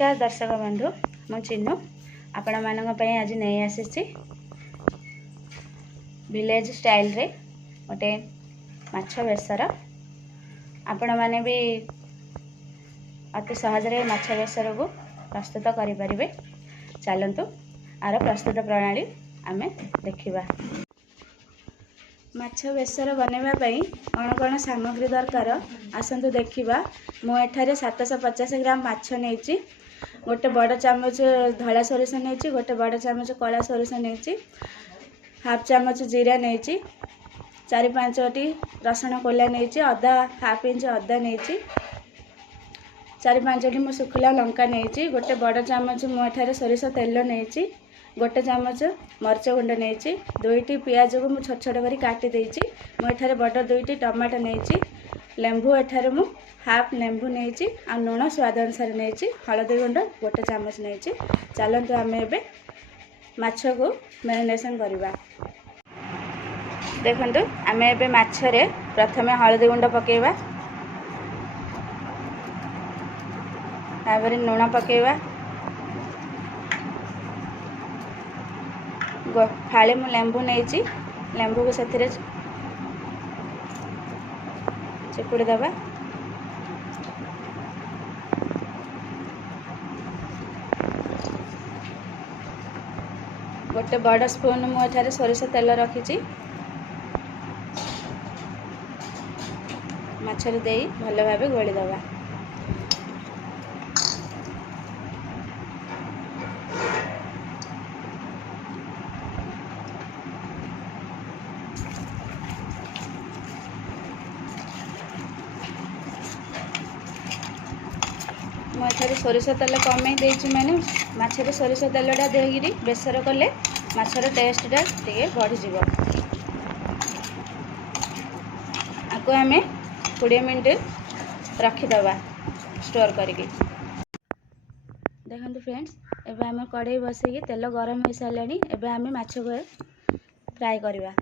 नमस्कार दर्शक बंधु मु चिन्नू आपण मानक पई आज नहीं आसी विलेज स्टाइल रे गोटे माछ बेसर आपण माने भी अति सहज रे माछ बेसर को प्रस्तुत करि परिबे। चलंतु आर प्रस्तुत प्रणाली आमे देखिबा। माछ बेसर बनेबा पई कौन कौन सामग्री दरकार आसंतु देखिबा। मु एठारे 750 ग्राम माछ नेछि, गोटे बड़ चामच धला सोरिष नेछि, गोटे बड़ चामच कला सोरिष नेछि, हाफ चामच जीरा नेछि, 4-5टी रसुण कोला नेछि, अदा हाफ इंच अदा नेछि, 4-5टी मु सुखला लंका नेछि, गोटे बड़ चामच मु एठारे सोरिष तेल नेछि, गोटे चामच मरच गुंड नेछि, 2टी पियाज को मु छोट छोट करी काटी देछि, मु एठारे बड़ 2टी टमाटो नेछि, लेंबू एठारे मु हाफ लेंबू नेछि आ लूण स्वाद अनुसार नेछि, हळदी गुंड गोटे चामच नेछि। चलंतु आमे एबे माछ को मैरिनेशन करबा। देखंतु आमे एबे माछ रे प्रथमे हळदी गुंड पकेबा, ताबरे लूण पकेबा, फाळे मु लेंबू नेछि, लेंबू को सेथिरे चिपुड़ी दबा, गोटे बड़ स्पून मु एठारे सोरिष तेल रखिछि, माछरे देई भल भाबे गोली दबा। मुझे सोरिष तेल कमे देछि, मैंने माछरे सोरिष तेलटा देगिरी बेसर कले माछर टेस्टटा टिके बढ़ी जिवो। आको आमे 20 मिनट रखिदबा स्टोर करके। देखंतु फ्रेंड्स एबे आमे कढ़ाई बसैकी तेल गरम हो सारानी, एबे आमे माछ को फ्राई करबा।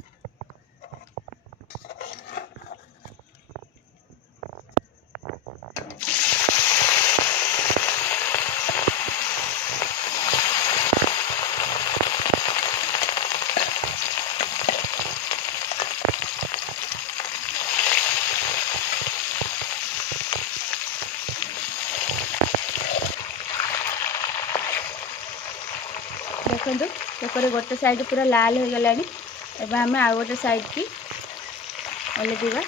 देखो पेपर गोटे साइड पूरा लाल हो गलानी, एबे हमें आ गोटे साइड की ओलटिबा।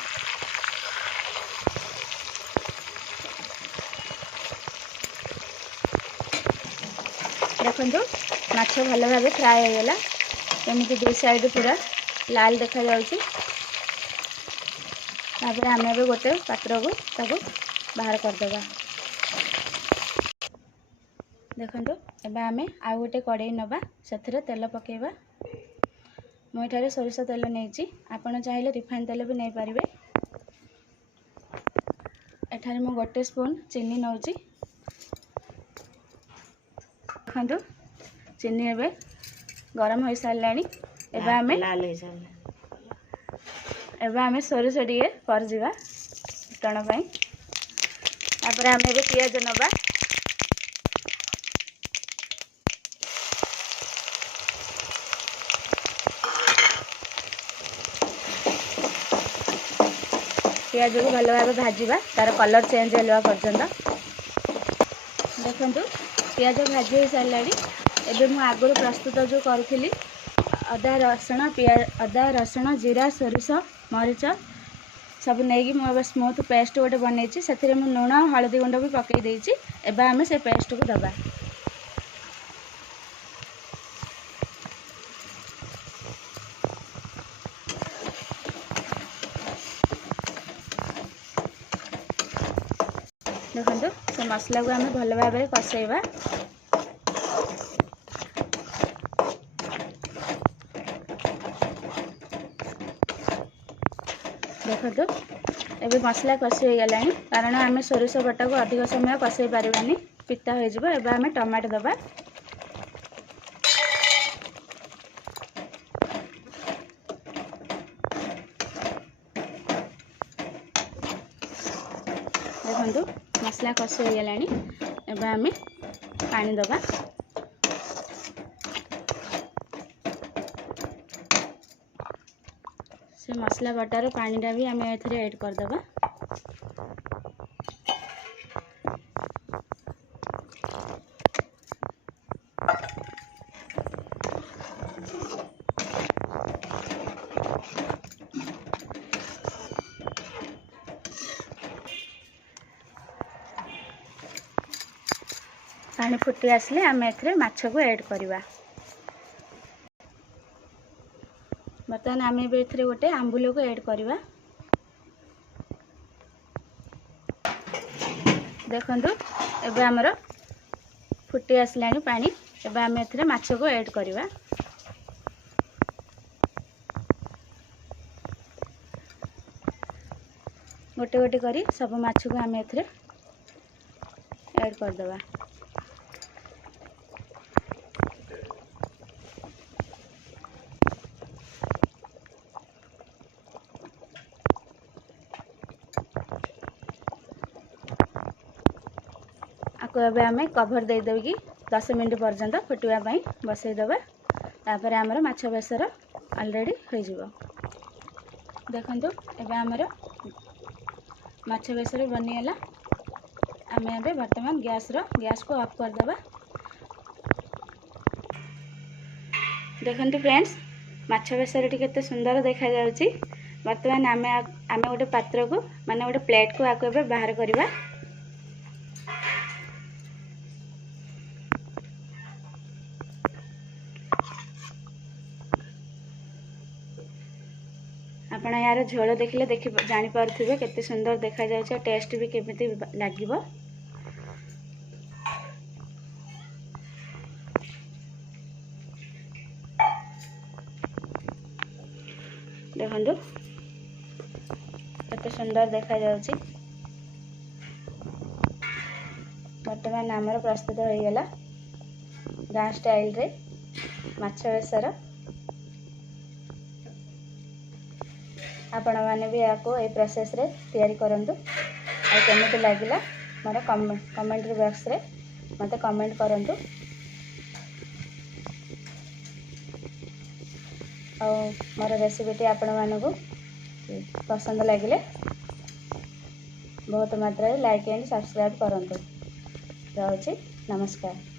देखो माछ भल भाव फ्राए हो गला, एमती 2 साइड पूरा लाल देखा जाउछि। तापर हमें भी गोटे पात्र को ताको बाहर कर देबा। देखो एबे आमे आ गोटे कढ़ाई नबा, सेथिरे तेल पकेबा। मु एठारे सोरिष तेल नेछि, आपण चाहिले रिफाइन तेल भी नै परिबे। एठारे मु गोटे स्पून चीनी नउछि। देखंतु चीनी एबे गरम हो सारलानी, एबे आमे लाल हो सारला, एबे आमे सोरिष टिके पर जिबा टण पई। तापर आमे एबे पियाज नबा, पियाज को भल भाव भाजवा, तार कलर चेंज होगा पर्यंत। देखंतु पियाज भाजी हो सारानी, एबे मु आगुर प्रस्तुत जो करूଥିଲି अदा रसुण जीरा सोरिष मरीच सब नहीं मुझे स्मूथ पेस्ट गोटे बनई, से लुण हलदी गुंड भी पकई देछि। एबे आमे से पेस्ट को दबा। देखो से मसला को आमे भल भाव कसैबा। देखो एबे मसला कषि हो गलानी, कारण आमे सोरिष बटा को अधिक समय कसै पारिबानी, पिता हो जिवो। एबे आमे टमाटो दबा। देखो मसला कषि हो गलानी, एबे आमे पानी दबा। से मसला बटार पानीटा भी आम एथरे ऐड करदबा। पानी फुटी आसले आम एथरे माछ को ऐड करवा। बर्तमान आम एथरे गोटे आंबुल को ऐड करवा। देखंतु एबे हमर फुटी आसलानी पानी। एबे आम एथरे माछ को ऐड करवा। गोटे गोटे करी सब माछ को आम एथरे ऐड करदबा। आपको एबे आमे कभर दे देबी कि 10 मिनट पर्यंत फुटवा पाई बसई देबा। तापर हमर माछ बेसर ऑलरेडी हो जिवो। देखंतु एबे हमर माछ बेसर बनिगला। आमे एबे वर्तमान गैस को ऑफ कर देबा। देखंतु फ्रेंड्स माछ बेसर टी केते सुंदर देखा जाउची। वर्तमान आमे गोटे पात्र को माने गोटे प्लेट को आको एबे बाहर करबा। आपण यार झोल देखिले जानी पारुथिबे केते सुंदर देखा जाउछ। टेस्ट भी केमिति लागिवो। देखंतु केते सुंदर देखा जाउछ। वर्तमान आमर प्रस्तुत हो गला गाँ स्टाइल रे माछ बेसर। आपण माने भी याको ए प्रोसेस रे तैयारी करंतु। आ केमिति लागिला मोर कमेंट बॉक्स रे मते कमेंट करंतु। आ मोर रेसिपी आपण मानकु पसंद लागिले बहुत मात्रा लाइक एंड सब्सक्राइब करंतु। रहउची नमस्कार।